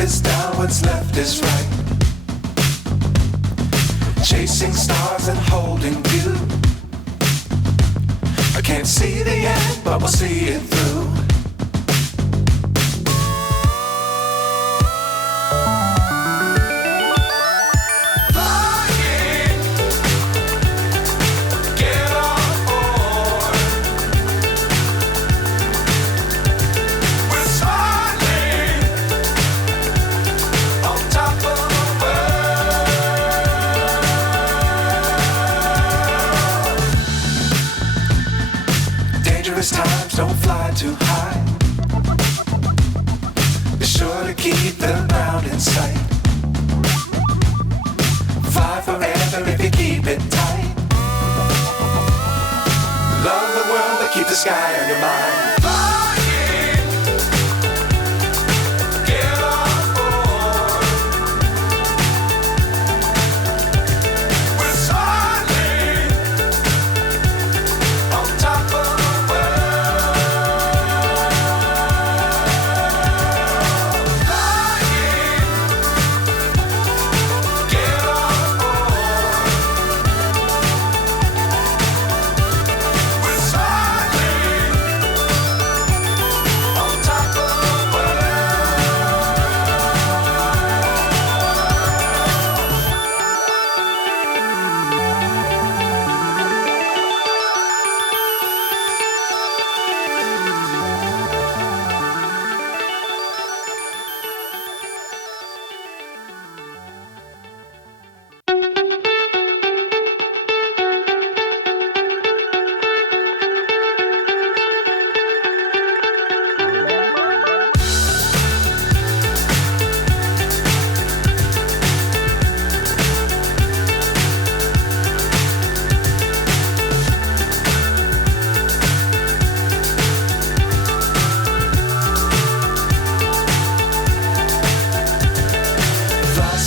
is down, what's left is right. Chasing stars and holding you. I can't see the end, but we'll see it through. Times don't fly too high. Be sure to keep the ground in sight. Fly forever if you keep it tight. Love the world but keep the sky on your mind.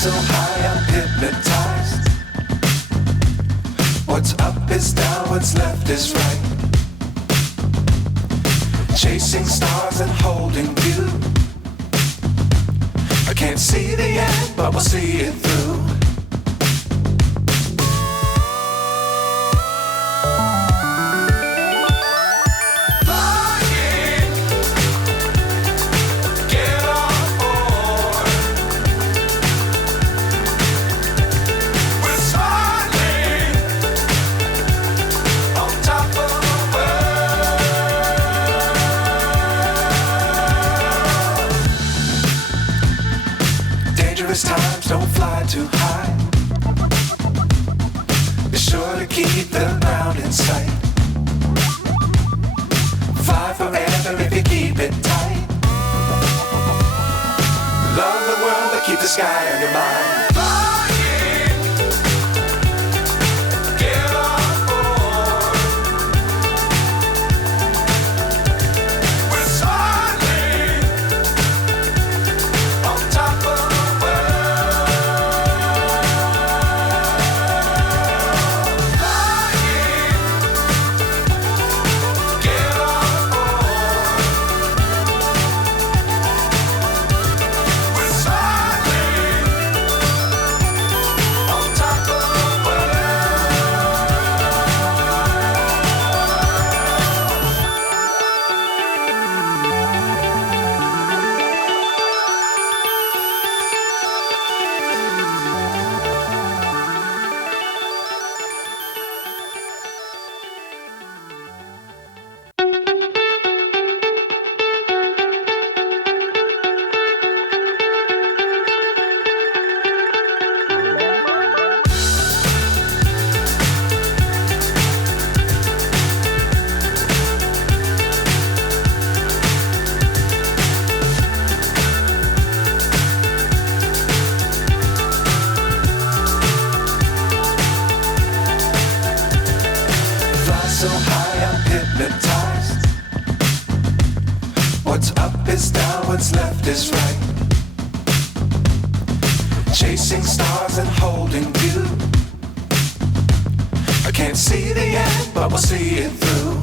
So high I'm hypnotized. What's up is down, what's left is right. Chasing stars and holding you. I can't see the end, but we'll see it through. Times don't fly too high. Be sure to keep the ground in sight. Fly forever if you keep it tight. Love the world but keep the sky on your mind. So high I'm hypnotized. What's up is down, what's left is right. Chasing stars and holding you. I can't see the end, but we'll see it through.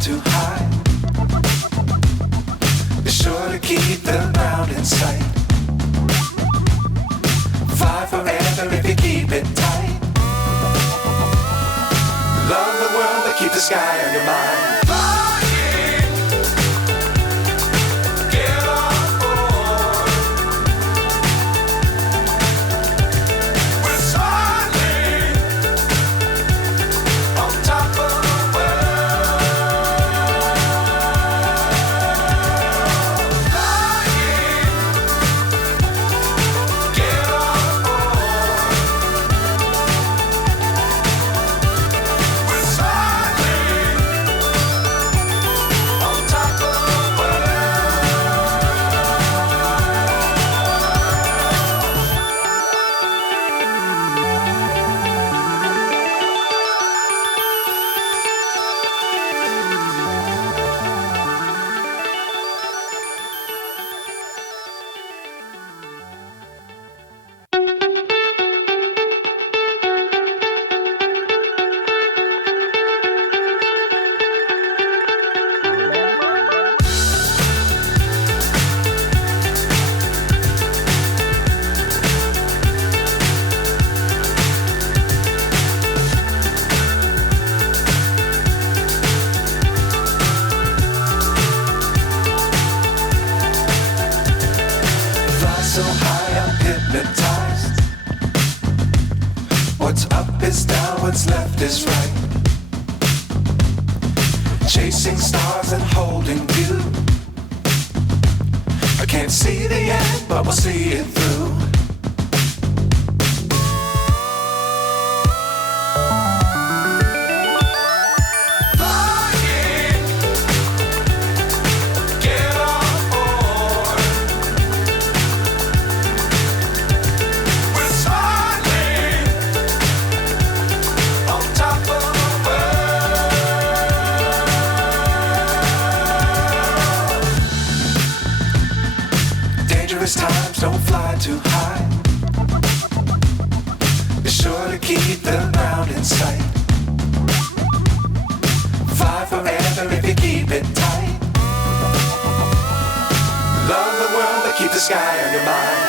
too high. Be sure to keep the ground in sight. Fly forever if you keep it tight. Love the world but keep the sky on your mind. So high I'm hypnotized. What's up is down, what's left is right. Chasing stars and holding you. I can't see the end, but we'll see it through. Dangerous times, don't fly too high. Be sure to keep the ground in sight. Fly forever if you keep it tight. Love the world but keep the sky on your mind.